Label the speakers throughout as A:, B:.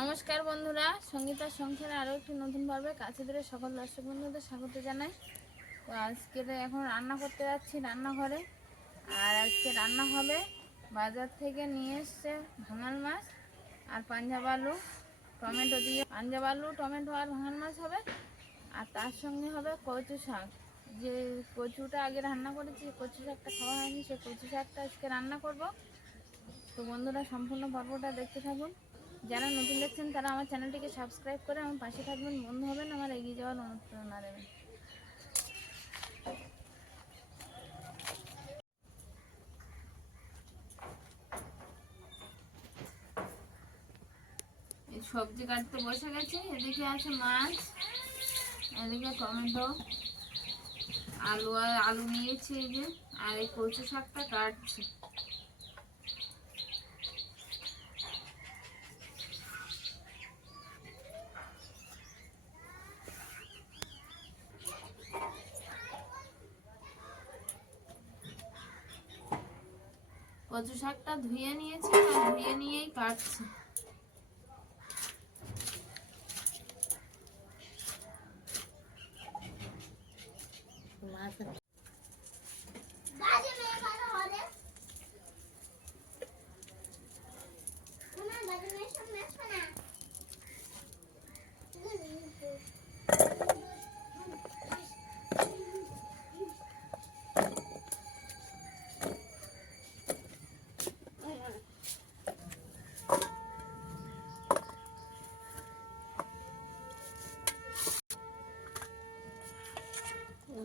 A: নমস্কার বন্ধুরা, সঙ্গীতার সংসারে আরও একটি নতুন পর্বে কাছে ধরে সকল দর্শক বন্ধুদের স্বাগত জানাই। তো আজকে এখন রান্না করতে যাচ্ছি রান্নাঘরে। আর আজকে রান্না হবে বাজার থেকে নিয়ে এসছে ভাঙাল মাছ আর পাঞ্জাব আলু, টমেটো দিয়ে। পাঞ্জাব আলু, টমেটো আর ভাঙাল মাছ হবে। আর তার সঙ্গে হবে কচু শাক। যে কচুটা আগে রান্না করেছি কচু শাকটা খাওয়া হয়নি সেই কচু শাকটা আজকে রান্না করব। তো বন্ধুরা, সম্পূর্ণ পর্বটা দেখতে থাকুন। যারা নতুন দেখছেন, তারা আমার চ্যানেলটিকে সাবস্ক্রাইব করে আমার পাশে থাকবেন। বন্ধু হবেন, আমার এগিয়ে যাওয়ার অনুপ্রেরণা দেবেন। সবজি কাটতে বসে গেছে, এদিকে আছে মাছ, এদিকে টমেটো, আলু আর আলু নিয়েছি এই যে, আর এই কচু শাকটা কাটছে। কচু শাকটা ধুয়ে নিয়েছি আর ধুয়ে নিয়েই কাটছি।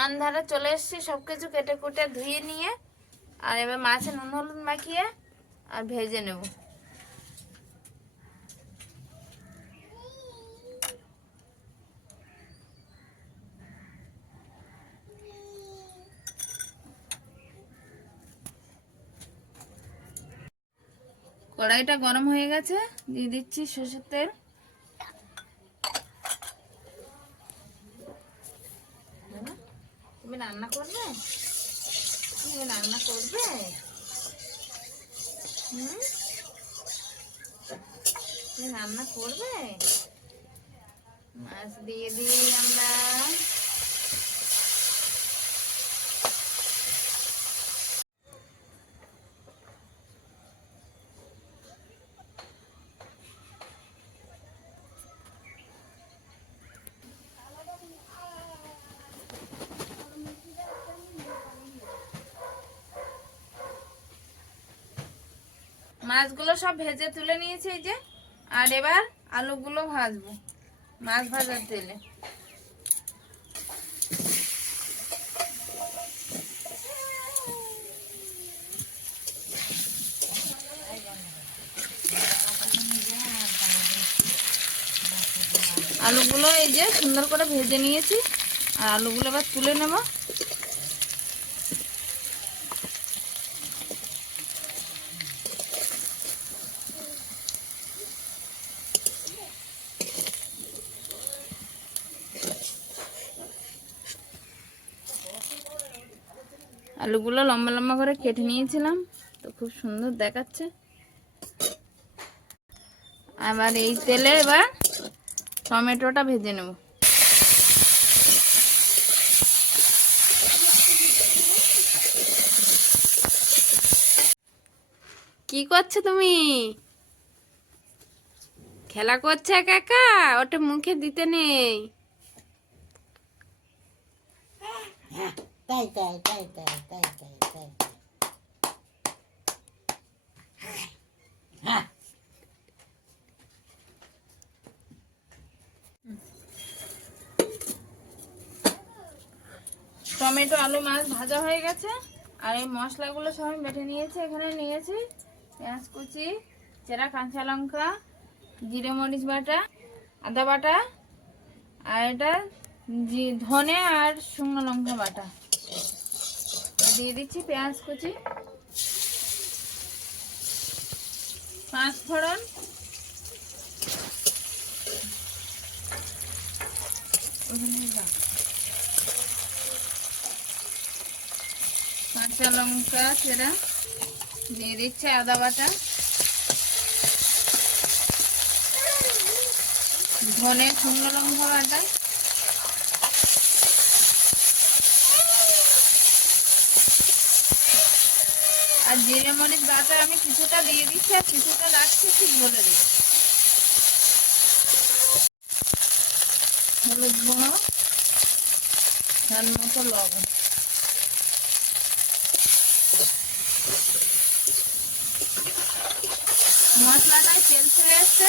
A: উনান ধারে চলে এসেছি সব কিছু কেটে কুটে ধুয়ে নিয়ে, আর এবার মাছে নুন হলুদ মাখিয়ে আর ভেজে নেব। কড়াইটা গরম হয়ে গেছে, দিয়ে দিচ্ছি সর্ষের তেল। রান্না করবে? তুমি রান্না করবে? হুম? রান্না করবে? মাছ দিয়ে দিই আমরা। মাছগুলো সব ভেজে তুলে নিয়েছি এই যে। আর এবার আলুগুলো ভাজবো, মাছ ভাজার তেলে। আলুগুলো এই যে সুন্দর করে ভেজে নিয়েছি। আর আলুগুলো এবার তুলে নেব। আলুগুলো লম্বা লম্বা করে কেটে নিয়েছিলাম। তো খুব সুন্দর দেখাচ্ছে। আবার এই তেলে এবার টমেটোটা ভেজে নেব। কি করছ তুমি? খেলা করছে একা একা? ওটা মুখে দিতে নেই।
B: তাই তাই তাই তাই তাই তাই তাই হ্যাঁ।
A: টমেটো, আলু, মাছ ভাজা হয়ে গেছে। আর এই মশলাগুলো সব আমি বেটে নিয়েছি, এখানে নিয়েছি পেঁয়াজ কুচি, চেরা কাঁচা লঙ্কা, জিরে মরিচ বাটা, আদা বাটা, আর এটা ধনে আর শুকনো লঙ্কা বাটা। দিয়ে দিচ্ছি পেঁয়াজ কুচি। পাঁচ ফোড়ন। কাঁচা লঙ্কা সেরা দিয়ে দিচ্ছে আদা বাটা। ধনে, শুকনো লঙ্কা বাটা। আর জিরে মরিচ বাটা আমি কিছুটা দিয়ে দিচ্ছি আর কিছুটা রাখছি, ঠিক বলে দিই হলুদ গুঁড়ো তার মতো লবণ। মশলাটায় তেল ছেড়ে এসছে,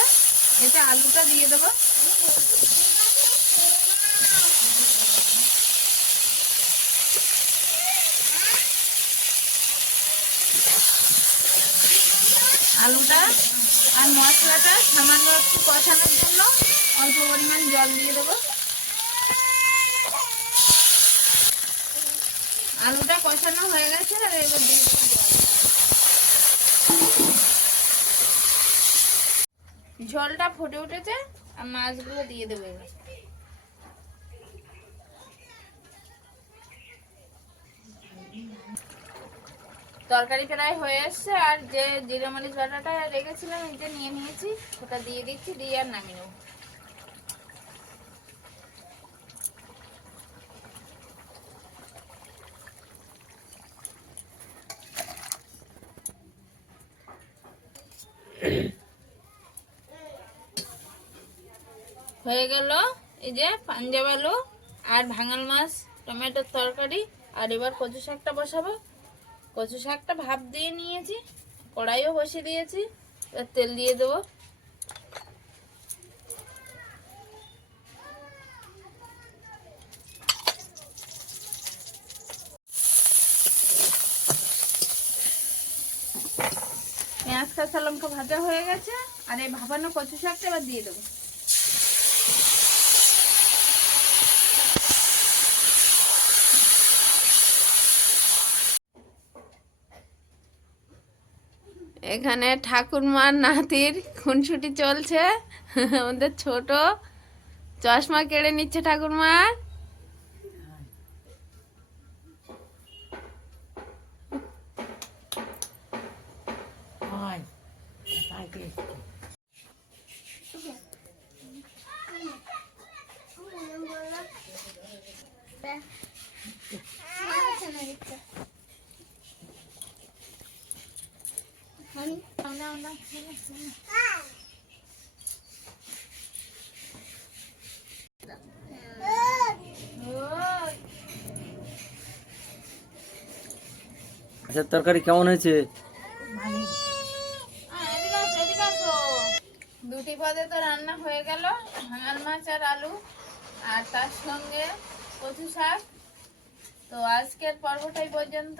A: এতে আলুটা দিয়ে দেবো। আলুটা আর মশলাটা সামান্য একটু কষানোর জন্য অল্প পরিমাণ জল দিয়ে দেবো আলুটা কষানো হয়ে গেছে আর এবার দিয়ে দেবো জল। ঝোলটা ফুটে উঠেছে আর মাছগুলো দিয়ে দেবো এবার তরকারি প্রায় হয়ে এসছে, আর যে জিরে মরিচ বাটাটা রেখেছিলাম এটা নিয়ে নিয়েছি, ওটা দিয়ে দিচ্ছি, দিয়ে আর নামিয়ে নেব। হয়ে গেল, এই যে পাঞ্জাব আলু আর ভাঙাল মাছ, টমেটোর তরকারি, আর এবার কচু শাকটা বসাবো। কচু শাকটা ভাপ দিয়ে নিয়েছি, কড়াইও বসিয়ে দিয়েছি, এবার তেল দিয়ে দেবো। পেঁয়াজ কাঁচা লঙ্কা ভাজা হয়ে গেছে, আর এই ভাপানো কচু শাকটা এবার দিয়ে দেবো। এখানে ঠাকুরমার নাতির খুনসুটি চলছে। আমাদের ছোট চশমা কেড়ে নিচ্ছে ঠাকুরমার
B: হয় খাইতে
C: আচ্ছা তরকারি কেমন হয়েছে?
A: দুটি পদে তো রান্না হয়ে গেল ভাঙাল মাছ আর আলু, আর তার সঙ্গে কচু শাক। তো আজকের পর্বটাই পর্যন্ত।